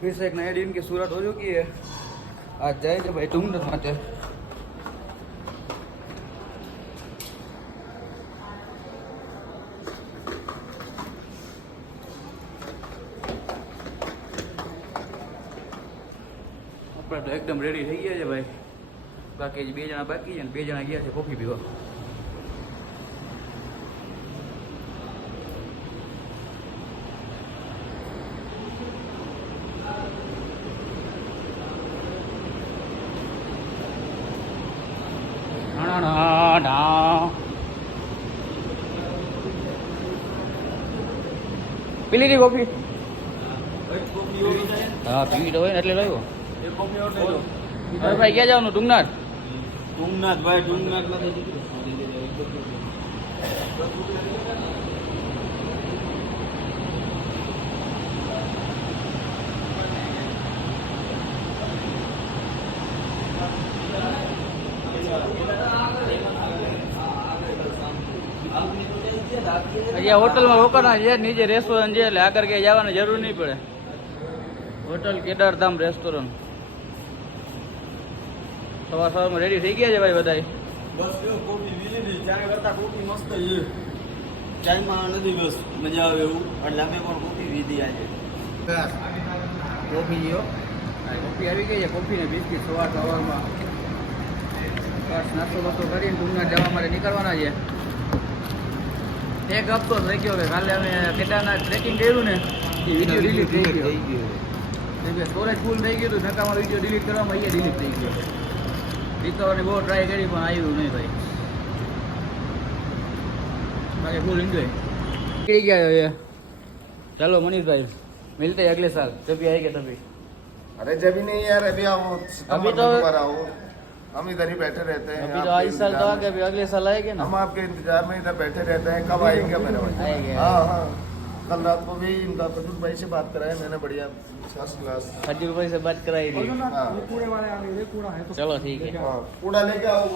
फिर से एक नए दिन की सूरत हो चुकी है। आज जाएंगे भाई टुंगनर माटे। આપણે તો એકદમ રેડી થઈ ગયા છે ભાઈ, બાકી બે જણા બાકી છે ને બે જણા ગયા છે કોફી પીવા. પી લીધી કોફી? હા પીવી તો હોય ને એટલે લાવ્યો. હવે ભાઈ ક્યાં જવાનું? ટુંગનાથ. ટુંગનાથ ભાઈ, ટુંગનાથ होटल में रोकना है, नीचे रेस्टोरेंट है, એટલે આગળ કે જવાની જરૂર નહીં પડે. Hotel Kedardham restaurant. સવારમાં રેડી થઈ ગયા છે ભાઈ બધા. બસ કોફી પી લીધી. ચા કરતા કોફી મસ્ત છે. ચાયમાં નથી બસ મજા આવે એવું, એટલે અમે પણ કોફી પીધી આજે. કોફી લ્યો. કોફી આવી ગઈ છે. કોફી ને બિસ્કિટ સવારમાં બસ નાસ્તો બસ્તો કરીને ટુંગનાથ જવા માટે નીકળવાના છે. એક હપ્તો થઈ ગયો કે કાલે અમે કેદારનાથ ટ્રેકિંગ કર્યું ને એ વિડીયો ડિલીટ થઈ ગયો. સ્ટોરેજ ફૂલ થઈ ગયું હતું, નકામાં વિડીયો ડિલીટ કરવામાં અહીંયા ડિલીટ થઈ ગયો. રિકવરની બહુ ટ્રાય કરી પણ આવ્યું નહીં ભાઈ. બાકી ફૂલ એન્જોય નીકળી ગયા है. चलो मनीष भाई मिलते हैं अगले साल जब भी आएंगे तभी. अरे जब भी नहीं यार, अभी आओ. अभी तो हम इधर ही बैठे रहते हैं. अभी तो इस साल तो आ गए, अभी अगले साल आएंगे ना. हम आपके इंतजार में इधर बैठे रहते हैं, कब आएंगे मेरे भाई? आएंगे. हाँ हाँ, कल रात को भी इनका खजूर भाई से बात कराया मैंने, बढ़िया फर्स्ट क्लास. खजूर भाई से बात कराई थी. हाँ चलो ठीक है. हाँ, कूड़ा लेके आओ.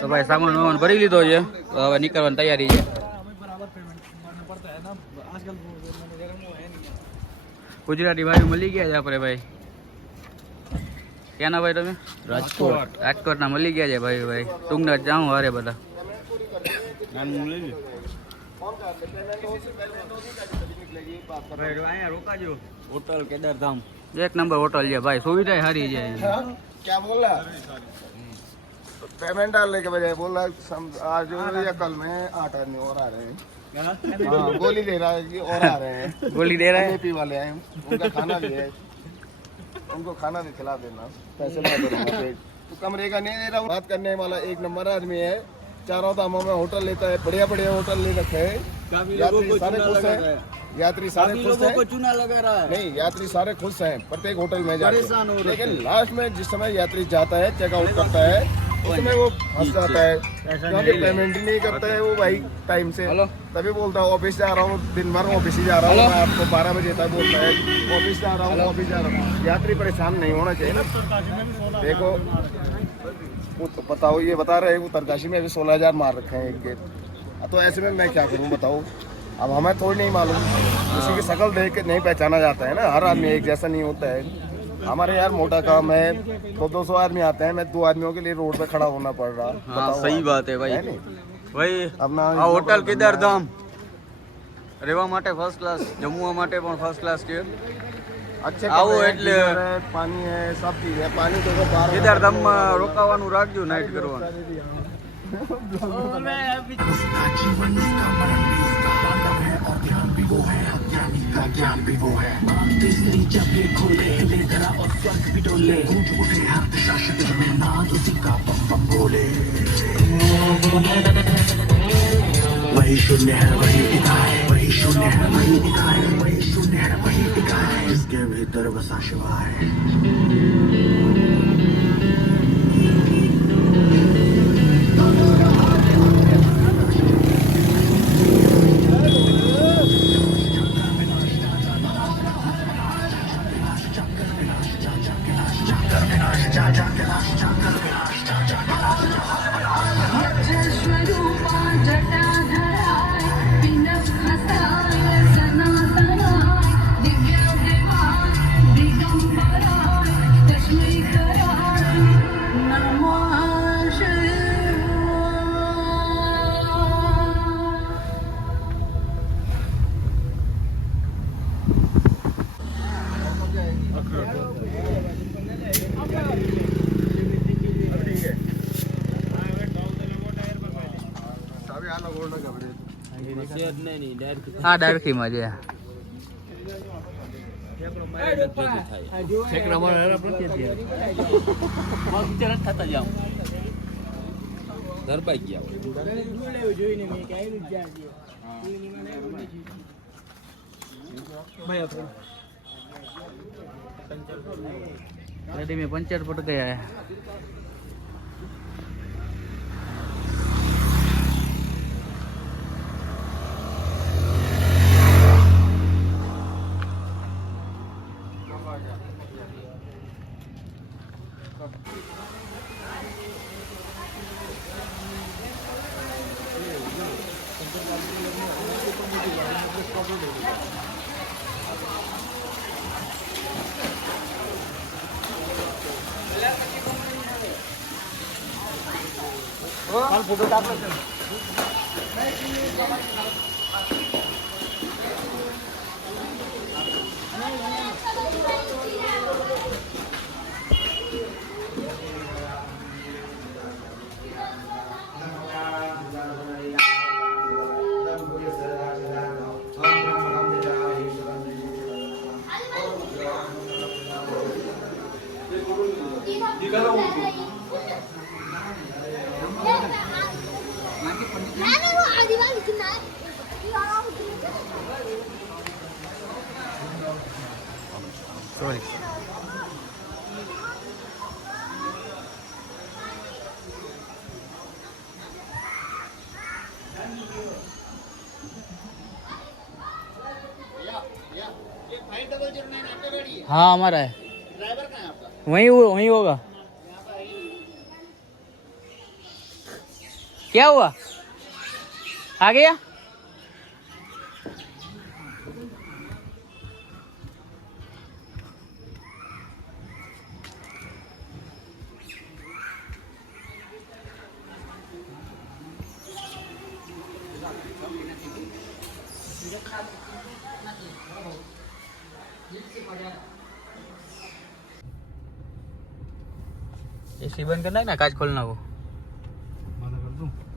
તો ભાઈ સામાન વામાન ભરી લીધો છે, તો હવે નીકળવાની તૈયારી છે. ગુજરાતી ભાઈ મળી ગયા છે આપણે ભાઈ. ક્યાંના ભાઈ તમે? રાજકોટ. રાજકોટના મળી ગયા છે ભાઈ. ભાઈ ટુંગનાથ જાઉં હારે બધા. રોકાજો. હોટલ કેદારધામ એક નંબર હોટલ છે ભાઈ, સુવિધા સારી છે. क्या बोला? पेमेंट डालने के बजाय बोला आज या कल में 8 आदमी और आ रहे हैं. हाँ, गोली दे रहा है कि और आ रहे हैं. गोली दे रहा है. पी वाले हैं, उनका खाना भी है, उनको खाना भी खिला देना. पैसे मैं दूंगा. तो कमरे का नहीं दे रहा हूँ. बात करने वाला एक नंबर आदमी है. चारों धामों में होटल लेता है, बढ़िया बढ़िया होटल ले रखे हैं. यात्री सारे खुश हैं. यात्री सारे खुश हैं. चूना लगा रहा है. नहीं, यात्री सारे खुश हैं प्रत्येक होटल में जाके. लेकिन लास्ट में जिस समय यात्री जाता है, चेकआउट करता है, उसमें वो फंस जाता है क्योंकि पेमेंट ही नहीं करता है वो भाई टाइम से. तभी बोलता है ऑफिस जा रहा हूँ, दिन भर ऑफिस ही जा रहा हूँ. आपको 12 बजे तक बोलता है ऑफिस जा रहा हूँ, ऑफिस जा रहा हूँ. यात्री परेशान नहीं होना चाहिए ना. देखो वो तो बताओ, ये बता रहे हैं उत्तरकाशी में अभी 16,000 मार रखे हैं एक गेट. तो ऐसे में मैं क्या करूँ बताओ? अब हमें थोड़ी नहीं मालूम, किसी की शक्ल देख के नहीं पहचाना जाता है ना. हर आदमी एक जैसा नहीं होता है. हमारे यार मोटा काम है, 200 आदमी आते हैं, मैं 2 आदमियों के लिए रोड पे खड़ा होना पड़ रहा. हाँ सही बात है भाई. ભાઈ अपना આ હોટલ કેદારધામ રહેવા માટે ફર્સ્ટ ક્લાસ, જમવા માટે પણ ફર્સ્ટ ક્લાસ છે. अच्छे आओ कपड़े हैं, એટલે गीजर है, पानी है, सब चीज है. पानी तो बाहर કેદારધામમાં રોકાવાનું રાખજો નાઇટ કરવાનું. वही शून्य है वही टिका है, वही शून्य है वही टिका है, वही शून्य है वही टिका है, जिसके भीतर बसा शिवा है. जा जा कैलाश जा कर विनाश जा जा कैलाश जा स्वरूपा जटाधराय पिनक हस्ताय सनातनाय दिव्यादेवाय दिगंबराय तस्मै कराय नमः शिवाय। આ ડાર્કીમાં છે रेडी में पंचर पड़ गया है। हाँ हमारा है। ड्राइवर कहाँ है आपका? वहीं होगा। क्या हुआ? आ गया? एसी बंद करना है ना, कांच खोलना वो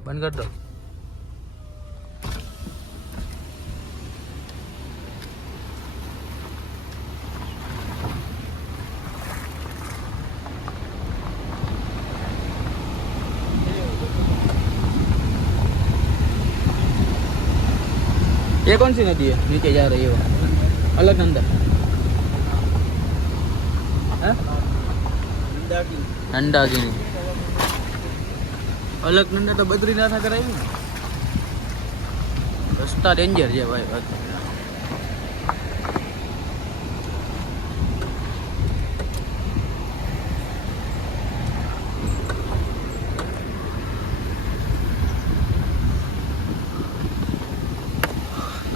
बंद कर दो। ये कौन सी नदी है नीचे जा रही है वो? अलग नंदा नंदाकिनी अलग नंदा तो बद्रीनाथ આગળ આવી ને રસ્તા ડેન્જર છે ભાઈ।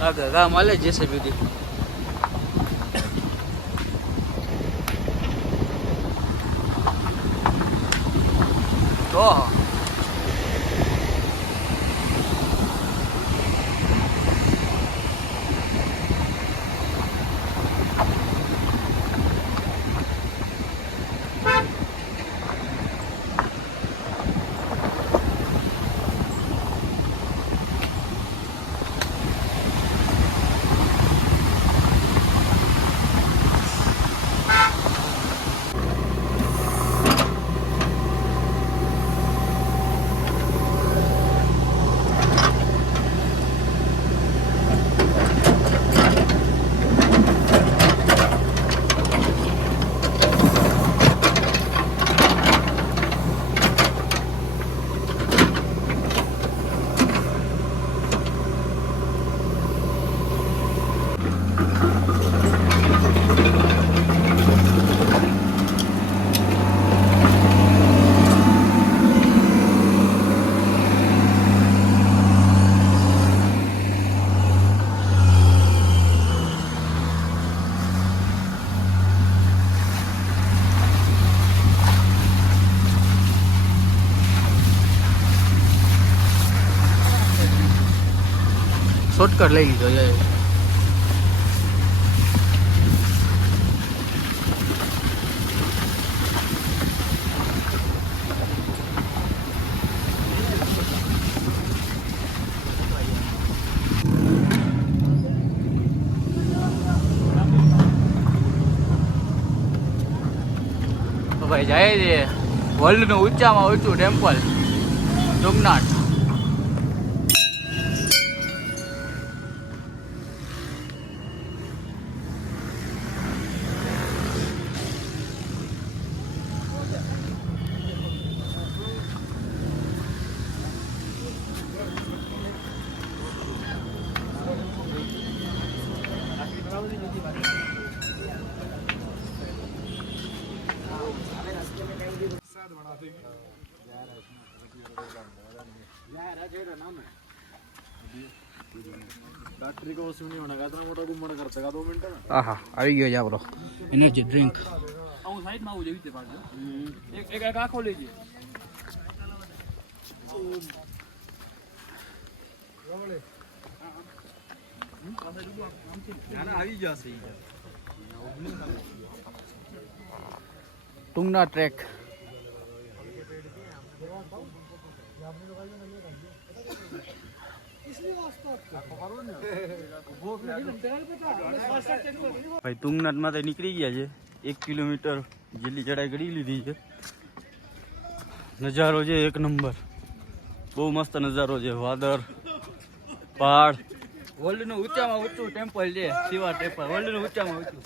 આગળ ગામ હાલે જેસીબી થી તો શોર્ટકટ લઈ લીધો છે. તો ભાઈ જાય છે વર્લ્ડનું ઊંચામાં ઊંચું ટેમ્પલ તુંગનાથ. આહા આવી ગયો છે આપણો એનર્જી ડ્રિંક. આવી જશે તુંગના ટ્રેક. ભાઈ તુંગનાથ માંથી નીકળી ગયા છે. 1 કિલોમીટર જેટલી ચડાઈ કરી લીધી છે. નજારો છે એક નંબર, બહુ મસ્ત નજારો છે. વાદળ, પહાડ. વર્લ્ડનું ઊંચામાં ઊંચું ટેમ્પલ છે શિવા ટેમ્પલ. વર્લ્ડનું ઊંચામાં ઊંચું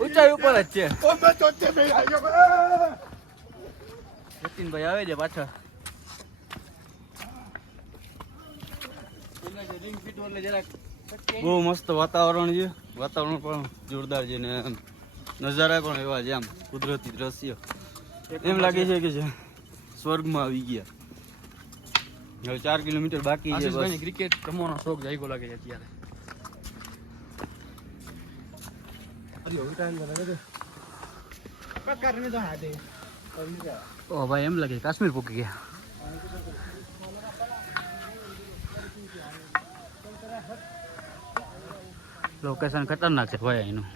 ઊંચાઈ ઉપર જ છે. જતીનભાઈ આવે છે પાછા. બહુ મસ્ત વાતાવરણ છે. વાતાવરણ પણ જોરદાર છે ને નજારા પણ એવા છે. આમ કુદરતી દ્રશ્ય એમ લાગે છે કે સ્વર્ગમાં આવી ગયા. હવે 4 કિલોમીટર બાકી છે. ક્રિકેટ રમવાનો શોખ જાગ્યો લાગે છે અત્યારે. ઓ ભાઈ એમ લાગે કાશ્મીર પૂકી ગયા. લોકેશન ખતરનાક છે ભાઈ એનું.